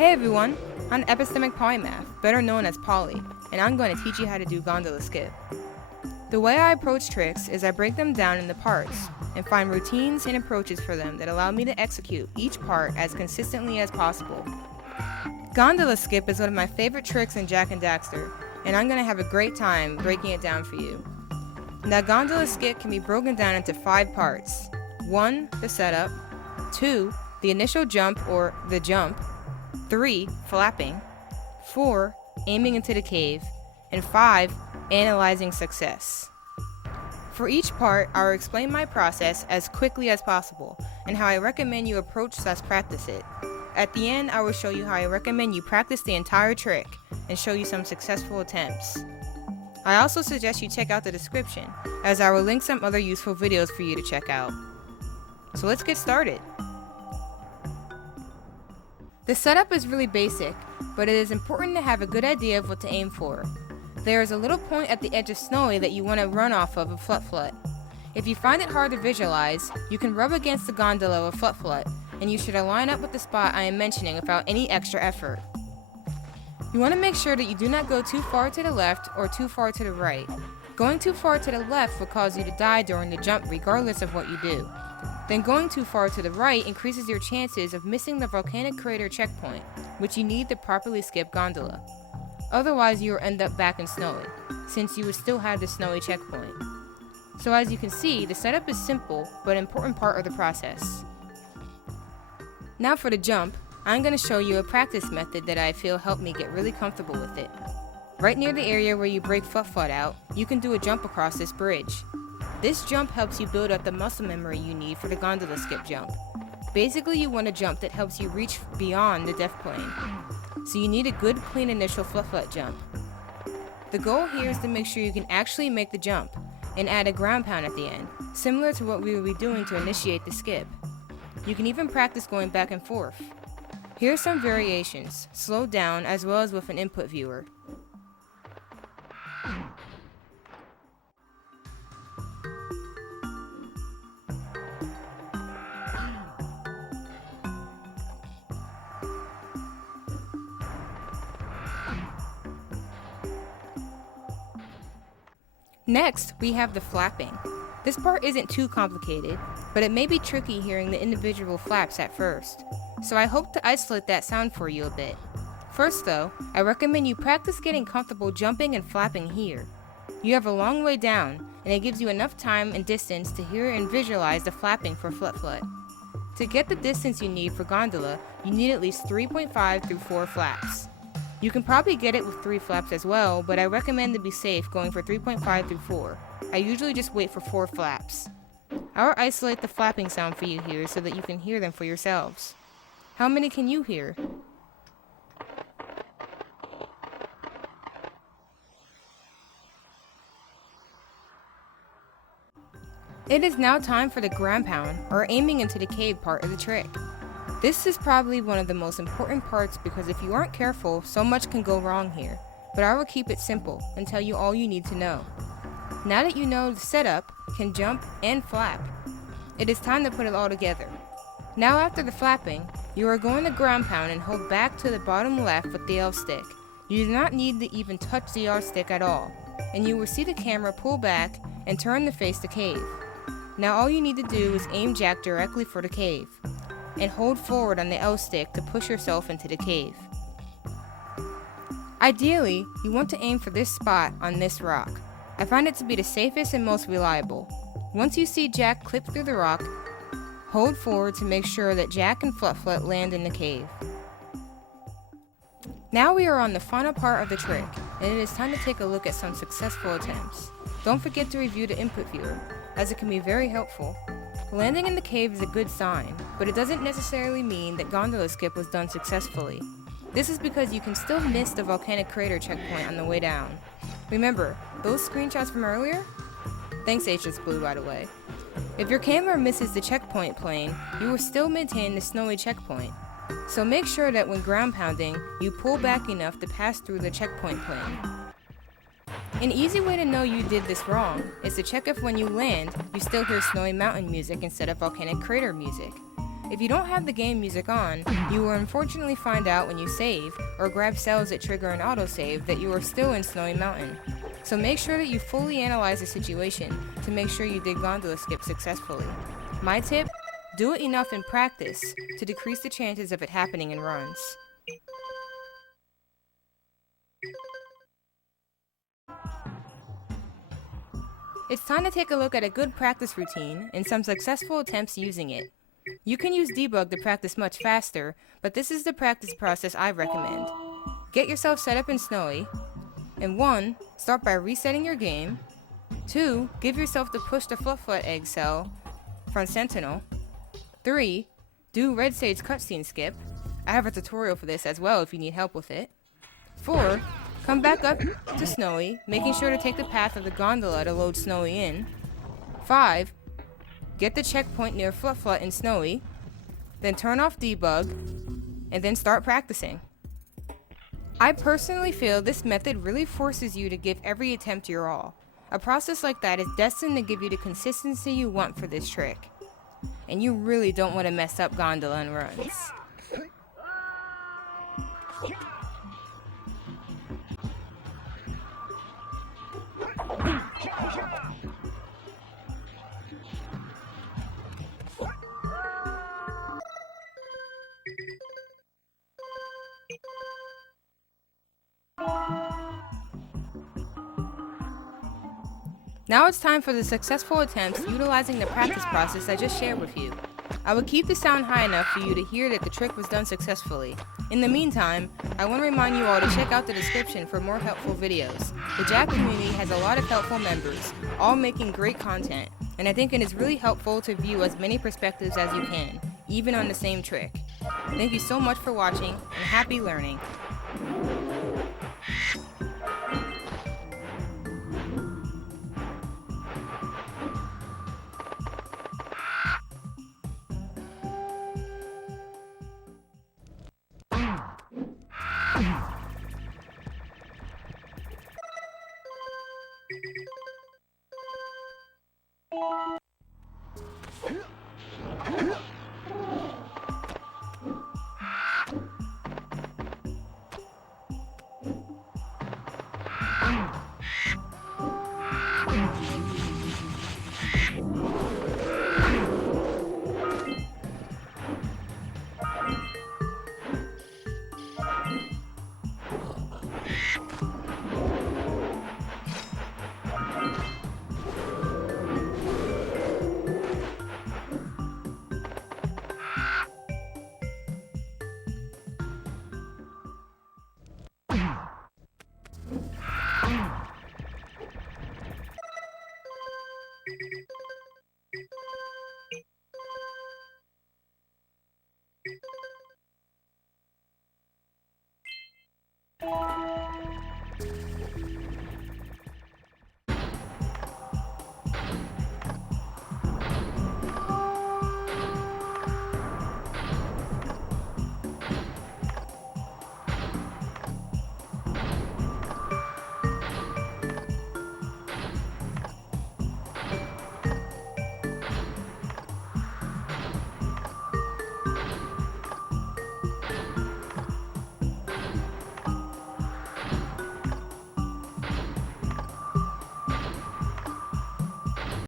Hey everyone, I'm Epistemic Polymath, better known as Polly, and I'm going to teach you how to do Gondola Skip. The way I approach tricks is I break them down into parts and find routines and approaches for them that allow me to execute each part as consistently as possible. Gondola Skip is one of my favorite tricks in Jak and Daxter, and I'm going to have a great time breaking it down for you. Now, Gondola Skip can be broken down into 5 parts. 1. The setup. 2. The initial jump or the jump. 3. Flapping. 4. Aiming into the cave. And 5. Analyzing success. For each part, I will explain my process as quickly as possible and how I recommend you approach/practice it. At the end, I will show you how I recommend you practice the entire trick and show you some successful attempts. I also suggest you check out the description, as I will link some other useful videos for you to check out. So let's get started. The setup is really basic, but it is important to have a good idea of what to aim for. There is a little point at the edge of Snowy that you want to run off of a flut-flut. If you find it hard to visualize, you can rub against the gondola of a flut-flut, and you should align up with the spot I am mentioning without any extra effort. You want to make sure that you do not go too far to the left or too far to the right. Going too far to the left will cause you to die during the jump regardless of what you do. Then going too far to the right increases your chances of missing the volcanic crater checkpoint, which you need to properly skip gondola. Otherwise, you will end up back in Snowy, since you would still have the Snowy checkpoint. So as you can see, the setup is simple, but an important part of the process. Now for the jump, I'm going to show you a practice method that I feel helped me get really comfortable with it. Right near the area where you break flut-flut out, you can do a jump across this bridge. This jump helps you build up the muscle memory you need for the gondola skip jump. Basically, you want a jump that helps you reach beyond the death plane. So you need a good, clean initial flut-flut jump. The goal here is to make sure you can actually make the jump, and add a ground pound at the end, similar to what we will be doing to initiate the skip. You can even practice going back and forth. Here are some variations, slowed down as well as with an input viewer. Next, we have the flapping. This part isn't too complicated, but it may be tricky hearing the individual flaps at first, so I hope to isolate that sound for you a bit. First though, I recommend you practice getting comfortable jumping and flapping here. You have a long way down, and it gives you enough time and distance to hear and visualize the flapping for flut-flut. To get the distance you need for gondola, you need at least 3.5 through 4 flaps. You can probably get it with 3 flaps as well, but I recommend to be safe going for 3.5 through 4. I usually just wait for 4 flaps. I will isolate the flapping sound for you here so that you can hear them for yourselves. How many can you hear? It is now time for the ground pound, or aiming into the cave part of the trick. This is probably one of the most important parts because if you aren't careful, so much can go wrong here, but I will keep it simple and tell you all you need to know. Now that you know the setup, can jump, and flap, it is time to put it all together. Now after the flapping, you are going to ground pound and hold back to the bottom left with the L stick. You do not need to even touch the R stick at all, and you will see the camera pull back and turn to face the cave. Now all you need to do is aim Jak directly for the cave, and hold forward on the L stick to push yourself into the cave. Ideally, you want to aim for this spot on this rock. I find it to be the safest and most reliable. Once you see Jak clip through the rock, hold forward to make sure that Jak and flut-flut land in the cave. Now we are on the final part of the trick, and it is time to take a look at some successful attempts. Don't forget to review the input viewer, as it can be very helpful. Landing in the cave is a good sign, but it doesn't necessarily mean that Gondola Skip was done successfully. This is because you can still miss the volcanic crater checkpoint on the way down. Remember, those screenshots from earlier? Thanks HSBlue, by the way. If your camera misses the checkpoint plane, you will still maintain the Snowy checkpoint. So make sure that when ground pounding, you pull back enough to pass through the checkpoint plane. An easy way to know you did this wrong is to check if when you land, you still hear Snowy Mountain music instead of volcanic crater music. If you don't have the game music on, you will unfortunately find out when you save or grab cells that trigger an autosave that you are still in Snowy Mountain. So make sure that you fully analyze the situation to make sure you did Gondola Skip successfully. My tip? Do it enough in practice to decrease the chances of it happening in runs. It's time to take a look at a good practice routine and some successful attempts using it. You can use debug to practice much faster, but this is the practice process I recommend. Get yourself set up in Snowy, and 1. Start by resetting your game. 2. Give yourself the push the fluff-flut egg cell from Sentinel. 3. Do Red Sage cutscene skip. I have a tutorial for this as well if you need help with it. 4. Come back up to Snowy, making sure to take the path of the gondola to load Snowy in. 5. Get the checkpoint near Fluff-Flut in Snowy, then turn off debug, and then start practicing. I personally feel this method really forces you to give every attempt your all. A process like that is destined to give you the consistency you want for this trick. And you really don't want to mess up gondola and runs. Now it's time for the successful attempts utilizing the practice process I just shared with you. I will keep the sound high enough for you to hear that the trick was done successfully. In the meantime, I want to remind you all to check out the description for more helpful videos. The Jak community has a lot of helpful members, all making great content, and I think it is really helpful to view as many perspectives as you can, even on the same trick. Thank you so much for watching, and happy learning!